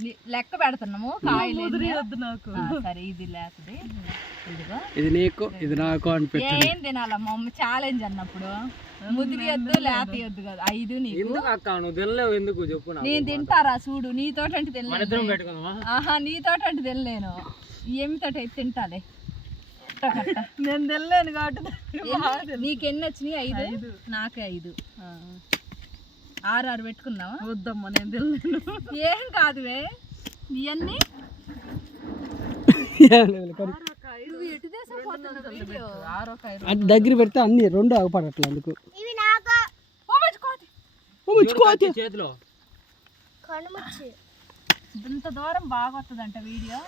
ని- లెక్క పెడుతున్నాము కాయలు నాకు. సరే ఇది ఇదిగో. ఇది నీకు ఇది నాకు అని పెట్టాను ఏం తినాలమ్మా అమ్మ? ఛాలెంజ్ అన్నప్పుడు. ముదిరి వద్దు లేత వద్దు కదా. ఐదు నీకు. ఎందుకు అక్క? నువ్వు తినలేవు ఎందుకు? చెప్పు నేను తింటారా? చూడు నీతోటి అంటే తినలేను పెట్టుకుందామా? ఆహా నీతోటి అంటే తినలేను. ఏమితోటి అయితే తింటాలే. నేను తెలియను కాబట్టి నీకెన్ని వచ్చినాయి? ఐదు? ఐదు. నాకే ఐదు. ఆ, ఆరు ఆరు పెట్టుకుందామా? వద్దమ్మా నేను తెలియను ఏం కాదువే. ఇవన్నీ దగ్గర పెడితే అన్ని రెండు ఆగపడట్లే అందుకు. చేతిలో? ఇంత దూరం బాగా వస్తుందంట వీడియో.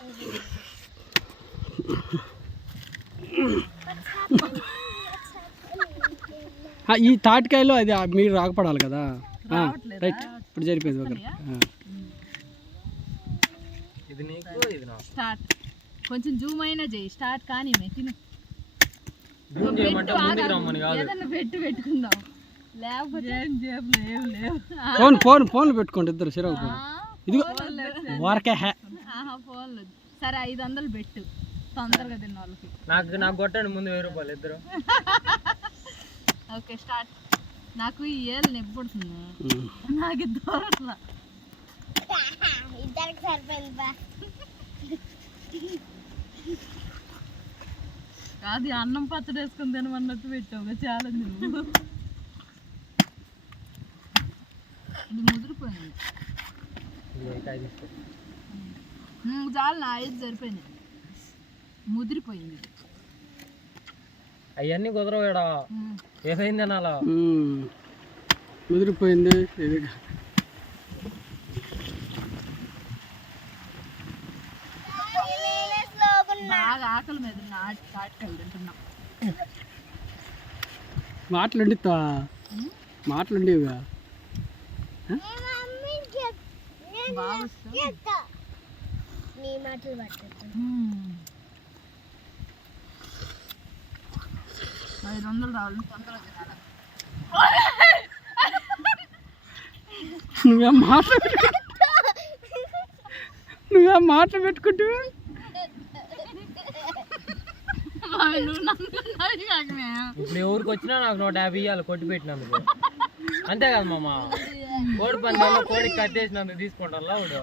ఈ తాటికాయలో అది మీరు ఆగపడాలి కదా. రైట్. ఇప్పుడు సరిపోయింది ఒకరు ఆ. ఇది నీకు ఇది నాకు. స్టార్ట్ కొంచెం జూమ్ అయినా చేయి. స్టార్ట్ కానీ తిను. జూమ్ చేయమంటే పెట్టు, ముందుకు ఆగాలి. రమ్మని కాదు. ఏదన్నా పెట్టు పెట్టుకుందాం. లేకపోతే ఏం జేబులో ఏం లేవు. ఫోన్ ఫోన్ ఫోన్లు పెట్టుకోండి ఇద్దరు సిరవు ఫోన్ వారకే ఆహా ఫోన్లు సరే ఐదు వందలు పెట్టు. తొందరగా తిన్న వాళ్ళకి నాకు నాకు కొట్టండి ముందు వెయ్యి రూపాయలు ఇద్దరు. Okay start. నాకు ఈ ఏళ్ళు నెప్పుడుతుంది నాకు ఇది దూరట్లా అది అన్నం పచ్చడి వేసుకుని తినమన్నట్టు పెట్టావు ఛాలెంజ్ ఇది ముదిరిపోయింది. ఇది. ఉమ్, చాలు నా ఐదు సరిపోయింది. ముదిరిపోయింది. అవన్నీ కుదరవేడా. ఏదైంది అనాలా? ఉమ్. ముదిరిపోయింది ఇది. ఆకలి మీద మాటలుండేవిగా? ఐదు వందలు రావాలి. తొందరగా తినాలి? నువ్వేం మాట నువ్వేం మాట పెట్టుకుంటే. ఇప్పుడు ఎవరికి వచ్చినా నాకు నూట యాభై ఇవ్వాలి కొట్టి పెట్టినందుకు అంతే కదా మామ. కోడి పందాల్లో కోడి కట్టేసినందుకు తీసుకుంటాను లావుడు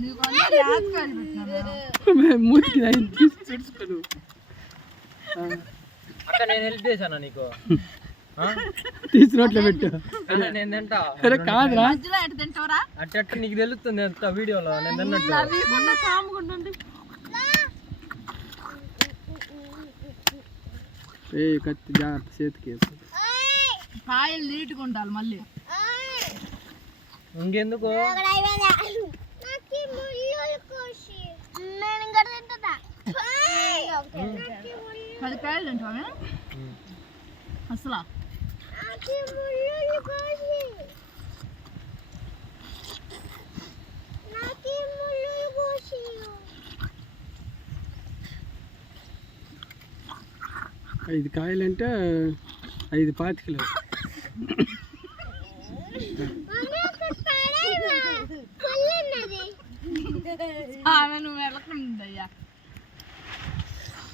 నీకు వందలు యాతకాయలు పెట్టినాను. మూతికి అక్క నేను హెల్ప్ చేశానా నీకు తీసి పెట్టు కానీ కాదురా అట్ట నీకు తెలుస్తుంది ఎంత వీడియోలో నేను తిన్నట్టు ఏ కత్తి జాగ్రత్త చేతికి కాయలు నీట్గా ఉండాలి మళ్ళీ. ఇంకెందుకు? పది కాయలు తింటావా అసలు ఐదు కాయలంటే ఐదు పాతికలు ఆమె నువ్వు వెళ్ళకుందయ్యా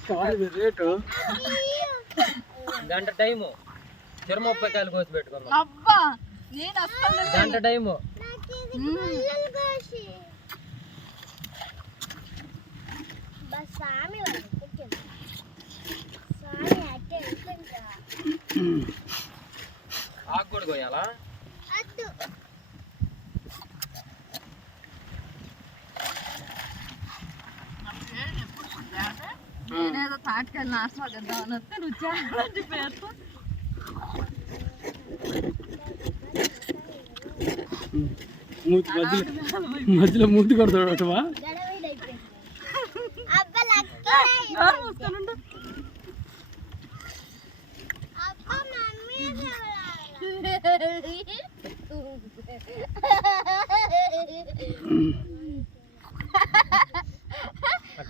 కాదు రేటు? గంట టైము. చిరు ముప్పై కాయలు కోసి పెట్టుకుందాం. అబ్బా నేను అస్సలు గంట టైము. ఆకు కూడా కోయాలా నేనేదో తాటికాయలు ఆస్వాదిద్దామని వస్తే నువ్వు చాలా పేరుతో మూతి మధ్యలో మధ్యలో మూతి కొడతాడటవా గడవీడైపోయింది అబ్బా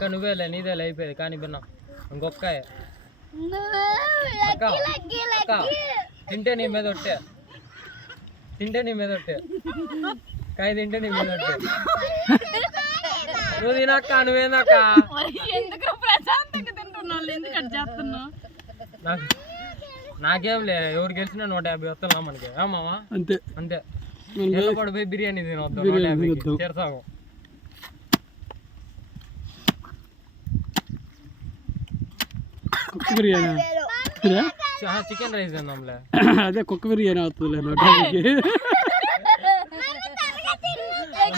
అక్క నువ్వేలే నీదేలే అయిపోయేది. కానీ బిన్నా ఇంకొక్క అక్క అక్క తింటే నీ మీద ఒట్టే. తింటే నీ మీద ఒట్టే. కాయ తింటే నీ మీద ఒట్టే. నువ్వు తినక్క నువ్వేందక్క ఎందుకు ప్రశాంతంగా తింటున్నావు? ఎందుకు అట్లా చేస్తున్నావు. నాకు నాకేం లే ఎవరు గెలిచినా నూట యాభై వస్తున్నాం మనకి. అంతే. అంతే. మనం నిలబడి పోయి బిర్యానీ తినొద్దాం నూట యాభైకి. తినొద్దాం. కుక్క బిర్యానీ? చికెన్ రైస్ తిందాంలే అదే కుక్క బిర్యానీ అవుతుందిలే నూట యాభైకి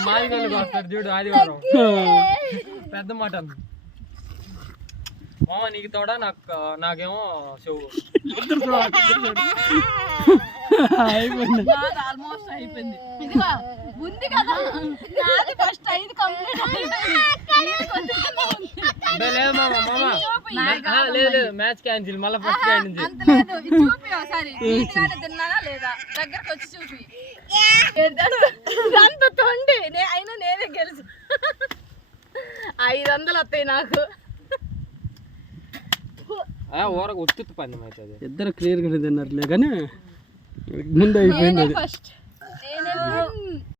మాదిగోళ్ళకి వస్తారు చూడు ఆదివారం. పెద్ద మటన్. మామ నీకు తోడా నాకు నాకేమో చెవు. అయిపోయింది. ఆల్మోస్ట్ అయిపోయింది. ఇదిగో ఉంది కదా. నాది ఫస్ట్ ఐదు కంప్లీట్ అబ్బే, లేదు మామ మామ. లేదు మ్యాచ్ క్యాన్సిల్ మళ్ళీ ఫస్ట్ క్యాన్ నుంచి అంత లేదు. చూపి ఒకసారి. నీట్గానే తిన్నానా లేదా? దగ్గరకు వచ్చి చూపి అంత తొండి. నే అయినా నేనే గెలిచి ఐదు వందలు వస్తాయి నాకు. ఊరకు ఉత్తుత్తు పందెం అవుతుంది. ఇద్దరు క్లియర్గా తిన్నారులే కానీ ముందు అయిపోయింది ఫస్ట్